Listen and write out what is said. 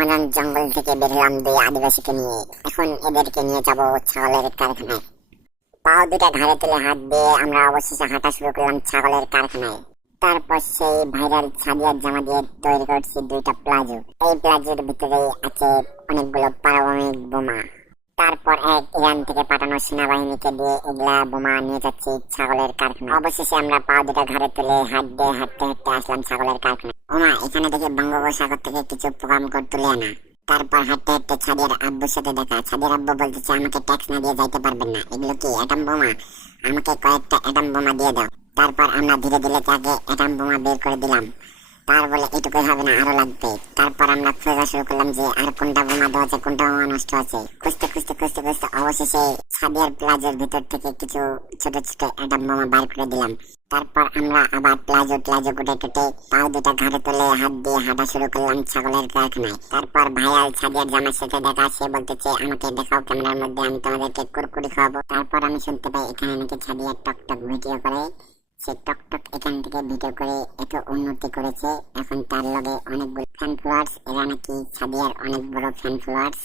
Amazon জঙ্গল থেকে বের হলাম দুই আদিবাসীকে নিয়ে। এখন এদেরকে নিয়ে যাব ছাগলের কারখানায়। পাও দুটা ঘাড়ে তুলে হাত দিয়ে আমরা অবশেষে হাঁটা শুরু করলাম ছাগলের কারখানায়। তারপর সেই ভাইরাল সাদিয়ার জামা দিয়ে তৈরি করছি দুইটা প্লাজো। এই প্লাজোর ভিতরে আছে অনেকগুলো পারমাণবিক বোমা। তারপর এক ইরান থেকে পাঠানো সেনাবাহিনীকে দিয়ে এগুলা বোমা নিয়ে যাচ্ছি ছাগলের কারখানা। অবশেষে আমরা পা দুটা ঘাড়ে তুলে হাত দিয়ে হাঁটতে হাঁটতে আসলাম ছাগলের কারখানা। ওমা, এখানে দেখে বঙ্গোপসাগর থেকে কিছু পোকামাকড় তুলে আনা। তারপর হাঁটতে হাঁটতে ছাদের আব্বুর সাথে দেখা। ছাদের আব্বু বলতেছে আমাকে ট্যাক্স না দিয়ে যাইতে পারবেন না, এগুলো কি অ্যাটম বোমা, আমাকে কয়েকটা অ্যাটম বোমা দিয়ে দাও। তারপর আমরা ধীরে ধীরে তাকে অ্যাটম বোমা বের করে দিলাম। তার বলে এটুকুই হবে না, আরো লাগবে। তারপর আমরা খোঁজা শুরু করলাম যে আর কোনটা বোমা দেওয়া আছে, কোনটা বোমা নষ্ট আছে। খুঁজতে খুঁজতে খুঁজতে খুঁজতে অবশেষে ছাদের প্লাজোর ভিতর থেকে কিছু ছোট ছোট অ্যাটম বোমা বার করে দিলাম। তারপর আমরা আবার প্লাজো কুটে কেটে পাও দুটা ঘাড়ে তুলে হাত দিয়ে হাঁটা শুরু করলাম ছাগলের কারখানায়। তারপর ভাইয়াল ছাদিয়ার জামার সাথে দেখা। সে বলতেছে আমাকে দেখাও ক্যামেরার মধ্যে, আমি তোমাদেরকে কুরকুরি খাওয়াবো। তারপর আমি শুনতে পাই এখানে নাকি ছাদিয়ার টকটক ভিডিও করে। সে টকটক এখান থেকে ভিডিও করে এত উন্নতি করেছে, এখন তার লগে অনেকগুলো ফ্যান ফলোয়ার্স। এরা নাকি ছাদিয়ার অনেক বড় ফ্যান ফলোয়ার্স।